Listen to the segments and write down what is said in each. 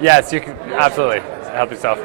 Yes, you can absolutely help yourself.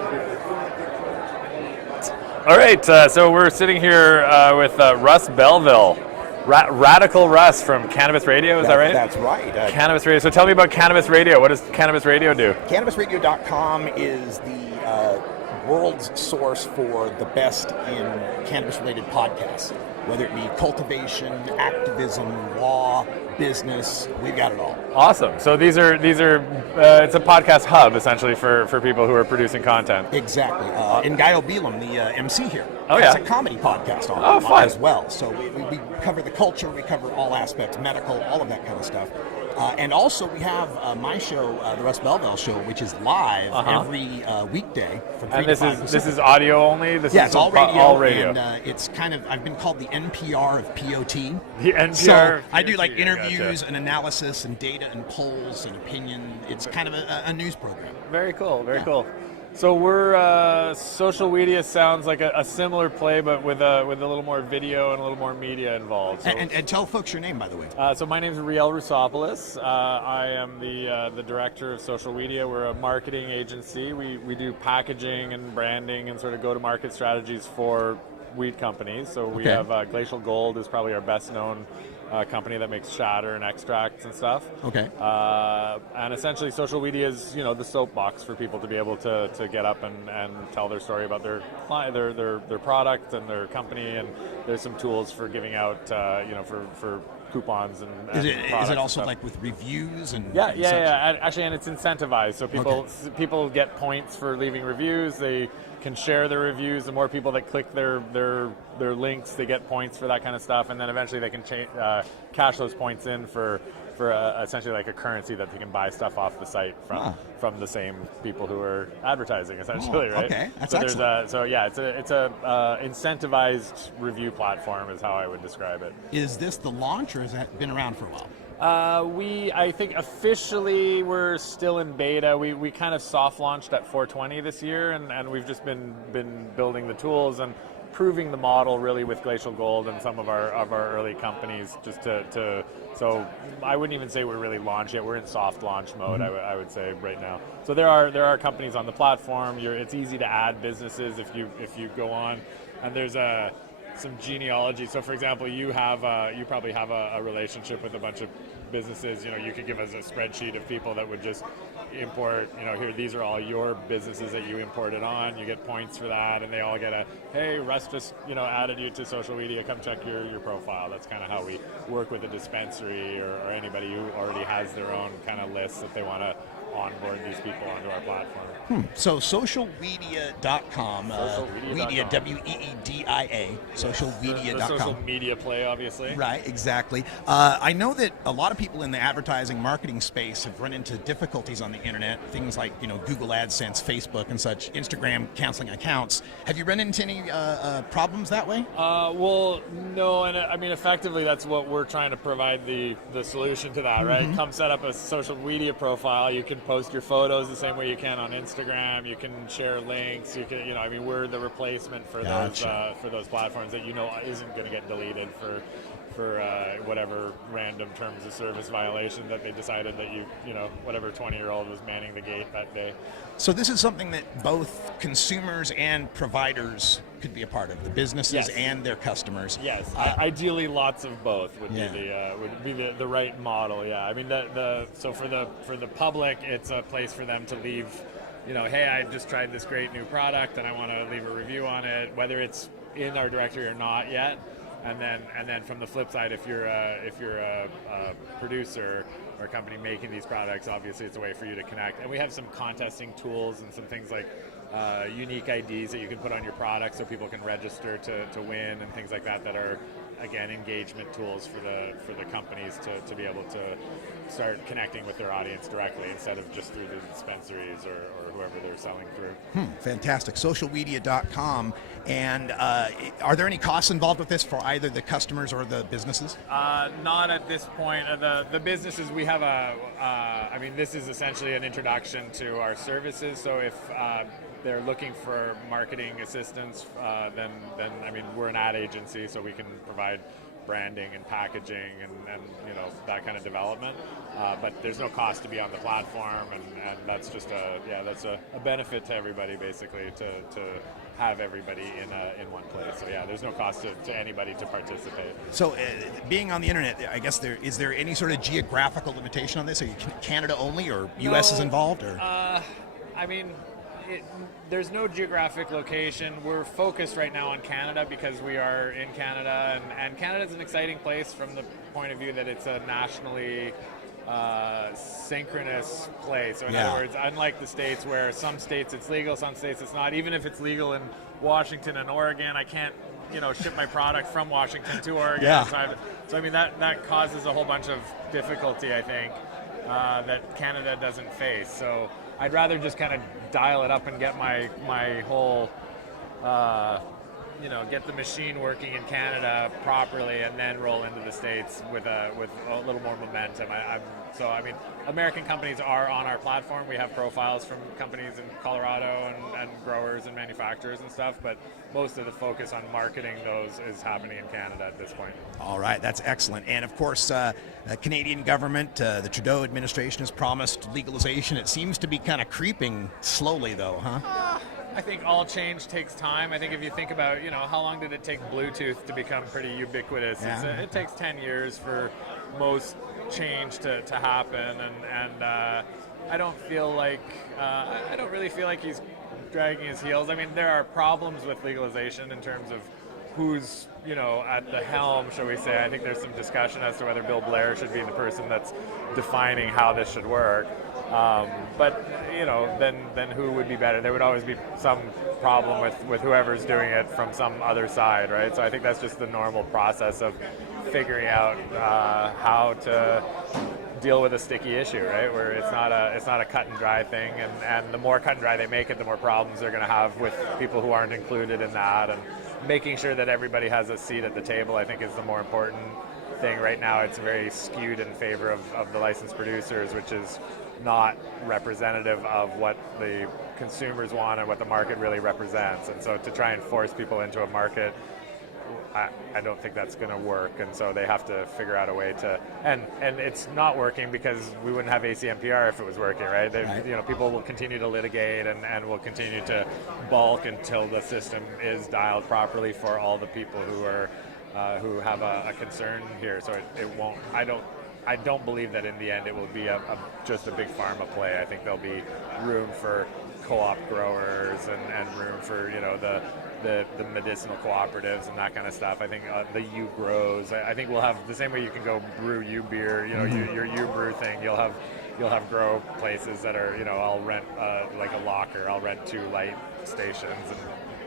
All right, so we're sitting here with Russ Belville, Radical Russ from Cannabis Radio. Is that right? That's right. Cannabis Radio. So tell me about Cannabis Radio. What does Cannabis Radio do? CannabisRadio.com is the world's source for the best in cannabis-related podcasts, whether it be cultivation, activism, law, business. We've got it all. Awesome. So these are it's a podcast hub essentially for people who are producing content. Exactly. And Guy Obilum, the MC here, Oh, has yeah. a comedy podcast on fun. as well. So we cover the culture, we cover all aspects, medical, all of that kind of stuff. And also we have my show, the Russ Belville Show, which is live every weekday from 3 And to 5 this is audio only. It's all radio. All radio. And it's kind of, I've been called the NPR of POT. The NPR. So I do like POT, interviews gotcha. and analysis and data and polls and opinion. It's kind of a news program. Very cool. Very cool. So we're social media sounds like a similar play, but with a little more video and a little more media involved. So, And tell folks your name, by the way. so my name is Riel Rusopoulos. I am the director of social media. We're a marketing agency. We do packaging and branding and sort of go-to-market strategies for weed companies. So we have Glacial Gold is probably our best known company that makes shatter and extracts and stuff. Okay. And essentially social media is, the soapbox for people to be able to get up and tell their story about their product and their company, and there's some tools for giving out, for coupons and Is products it and also stuff. like with reviews and Yeah. such? Actually, and it's incentivized. So people get points for leaving reviews. They can share their reviews. The more people that click their links, they get points for that kind of stuff. And then eventually they can cash those points in for essentially like a currency that they can buy stuff off the site from the same people who are advertising, essentially, right? Okay, that's so excellent. it's a incentivized review platform is how I would describe it. Is this the launch, or has it been around for a while? I think officially we're still in beta. We kind of soft launched at 420 this year, and we've just been building the tools and proving the model really with Glacial Gold and some of our early companies just so I wouldn't even say we're really launched yet. We're in soft launch mode, I would say right now. So there are companies on the platform. It's easy to add businesses if you go on, and there's some genealogy. So for example, you probably have a relationship with a bunch of businesses. You could give us a spreadsheet of people that would just import, here, these are all your businesses that you imported on. You get points for that, and they all get hey, Russ just, added you to social media, come check your profile. That's kind of how we work with a dispensary or anybody who already has their own kind of list that they want to onboard these people onto our platform. So socialmedia.com, media, Socialmedia.com. WEEDIA, socialmedia.com. The social media play, obviously. Right, exactly. I know that a lot of people in the advertising marketing space have run into difficulties on the internet, things like Google AdSense, Facebook and such, Instagram canceling accounts. Have you run into any problems that way? Well, no, and I mean effectively that's what we're trying to provide the solution to that, right? Come set up a social media profile. You can post your photos the same way you can on Instagram. You can share links. You can, we're the replacement for those platforms that isn't going to get deleted for whatever random terms of service violation that they decided that whatever 20-year-old was manning the gate that day. So this is something that both consumers and providers could be a part of, the businesses and their customers. Yes, ideally lots of both would be the right model. Yeah, I mean so for the public, it's a place for them to leave. Hey, I just tried this great new product and I want to leave a review on it, whether it's in our directory or not yet. And then from the flip side, if you're a producer or a company making these products, obviously it's a way for you to connect. And we have some contesting tools and some things like unique IDs that you can put on your product so people can register to win and things like that are, again, engagement tools for the companies to be able to start connecting with their audience directly instead of just through the dispensaries or whoever they're selling through. Fantastic. Socialmedia.com. And are there any costs involved with this for either the customers or the businesses? Not at this point. The businesses, we have this is essentially an introduction to our services. So if they're looking for marketing assistance, then we're an ad agency, so we can provide branding and packaging and you know, that kind of development. But there's no cost to be on the platform, and that's just that's a benefit to everybody, basically, to have everybody in one place. So yeah, there's no cost to anybody to participate. So being on the internet, I guess is there any sort of geographical limitation on this? Are you Canada only, or US is involved? Or I mean, there's no geographic location. We're focused right now on Canada because we are in Canada, and Canada's an exciting place from the point of view that it's a nationally synchronous place. So in other words, unlike the States, where some states it's legal, some states it's not. Even if it's legal in Washington and Oregon, I can't, you know, ship my product from Washington to Oregon. Yeah. So I mean, that causes a whole bunch of difficulty, I think, that Canada doesn't face. So I'd rather just kind of dial it up and get my whole, you know, get the machine working in Canada properly, and then roll into the States with a little more momentum. So I mean, American companies are on our platform. We have profiles from companies in Colorado and growers and manufacturers and stuff, but most of the focus on marketing those is happening in Canada at this point. All right, that's excellent. And of course, the Canadian government, the Trudeau administration has promised legalization. It seems to be kind of creeping slowly, though, huh? I think all change takes time. I think if you think about, you know, how long did it take Bluetooth to become pretty ubiquitous? Yeah. It takes 10 years for most change to happen, and I don't feel like I don't really feel like he's dragging his heels. I mean, there are problems with legalization in terms of who's, you know, at the helm, shall we say. I think there's some discussion as to whether Bill Blair should be the person that's defining how this should work. But you know, then who would be better? There would always be some problem with whoever's doing it from some other side, right? So I think that's just the normal process of figuring out how to deal with a sticky issue, right? Where it's not a cut and dry thing, and the more cut and dry they make it, the more problems they're going to have with people who aren't included in that, and making sure that everybody has a seat at the table, I think, is the more important thing. Right now it's very skewed in favor of the licensed producers, which is not representative of what the consumers want and what the market really represents. And so to try and force people into a market, I don't think that's going to work, and so they have to figure out a way to, and it's not working because we wouldn't have ACMPR if it was working, right? You know, people will continue to litigate and will continue to balk until the system is dialed properly for all the people who have a concern here. So it won't. I don't believe that in the end it will be just a big pharma play. I think there'll be room for co-op growers and room for, you know, the medicinal cooperatives and that kind of stuff. I think the U grows. I think we'll have the same way you can go brew U beer. You know, your U brew thing. You'll have grow places that are, you know, I'll rent like a locker. I'll rent 2 light stations and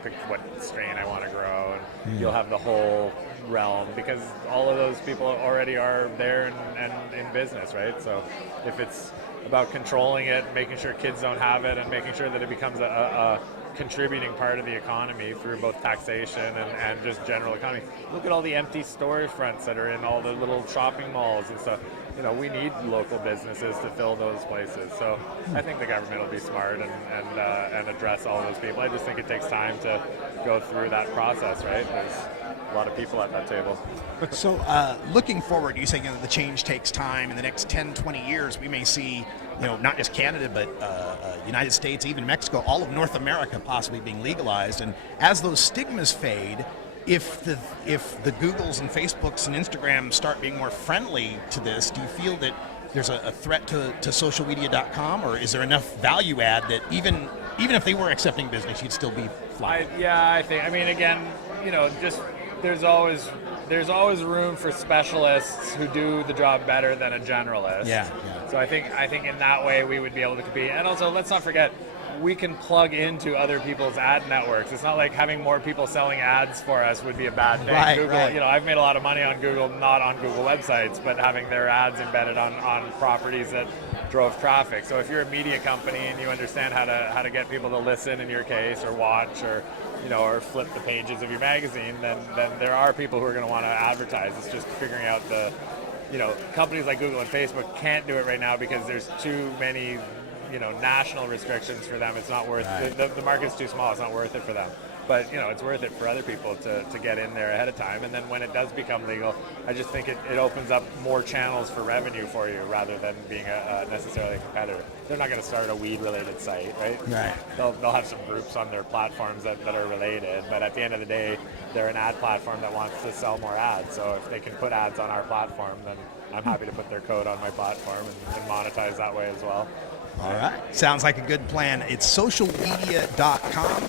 pick what strain I want to grow, and you'll have the whole realm because all of those people already are there and in business, right? So if it's about controlling it, making sure kids don't have it, and making sure that it becomes a contributing part of the economy through both taxation and just general economy. Look at all the empty storefronts that are in all the little shopping malls and stuff. You know, we need local businesses to fill those places. So I think the government will be smart and address all those people. I just think it takes time to go through that process, right? There's a lot of people at that table. So looking forward, you say, you know, the change takes time. In the next 10, 20 years, we may see, you know, not just Canada, but United States, even Mexico, all of North America possibly being legalized. And as those stigmas fade, if the Googles and Facebooks and Instagrams start being more friendly to this, do you feel that there's a threat to socialmedia.com, or is there enough value add that even if they were accepting business, you'd still be flying? I think. I mean, again, you know, just there's always room for specialists who do the job better than a generalist. Yeah. So I think in that way we would be able to compete. And also, let's not forget, we can plug into other people's ad networks. It's not like having more people selling ads for us would be a bad thing. Right, Google, right. You know, I've made a lot of money on Google, not on Google websites, but having their ads embedded on properties that drove traffic. So if you're a media company and you understand how to get people to listen in your case, or watch, or, you know, or flip the pages of your magazine, then there are people who are going to want to advertise. It's just figuring out you know, companies like Google and Facebook can't do it right now because there's too many, you know, national restrictions for them. It's not worth, right. the market's too small. It's not worth it for them. but it's worth it for other people to get in there ahead of time. And then when it does become legal, I just think it opens up more channels for revenue for you rather than being necessarily a competitor. They're not going to start a weed-related site, right? Right. They'll have some groups on their platforms that are related, but at the end of the day, they're an ad platform that wants to sell more ads. So if they can put ads on our platform, then I'm happy to put their code on my platform and monetize that way as well. All right. Sounds like a good plan. It's socialmedia.com.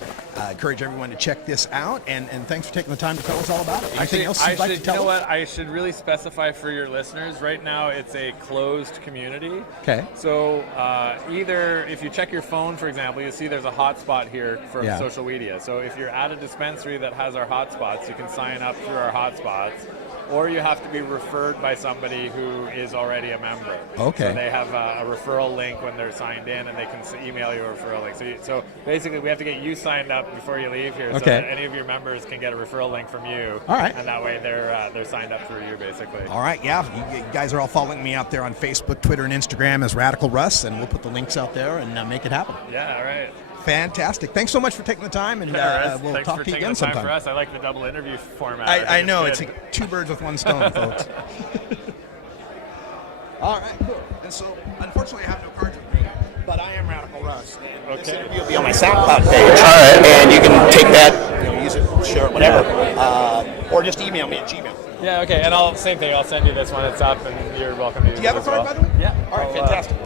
Encourage everyone to check this out, and thanks for taking the time to tell us all about it. Anything else you'd like to tell us? You know what? I should really specify for your listeners, right now it's a closed community. Okay. So either if you check your phone, for example, you'll see there's a hotspot here for social media. So if you're at a dispensary that has our hotspots, you can sign up through our hotspots, or you have to be referred by somebody who is already a member. Okay. So they have a referral link when they're signed in, and they can email you a referral link. So basically, we have to get you signed up before you leave here, so that any of your members can get a referral link from you. All right. And that way they're signed up through you, basically. All right, yeah. You guys are all following me out there on Facebook, Twitter, and Instagram as Radical Russ, and we'll put the links out there and make it happen. Yeah, all right. Fantastic. Thanks so much for taking the time, and we'll talk to you again sometime. For us. I like the double interview format. I know. It's like 2 birds with 1 stone, folks. All right, cool. And so, unfortunately, I have no cards with me, but I am Radical Russ. And this interview will be on my SoundCloud page. All right. And you can take that, use it, share it, whatever. Or just email me at Gmail. Yeah, okay. And same thing. I'll send you this when it's up, and you're welcome to use it. Do you have a card, by the way? Yeah. All right, fantastic.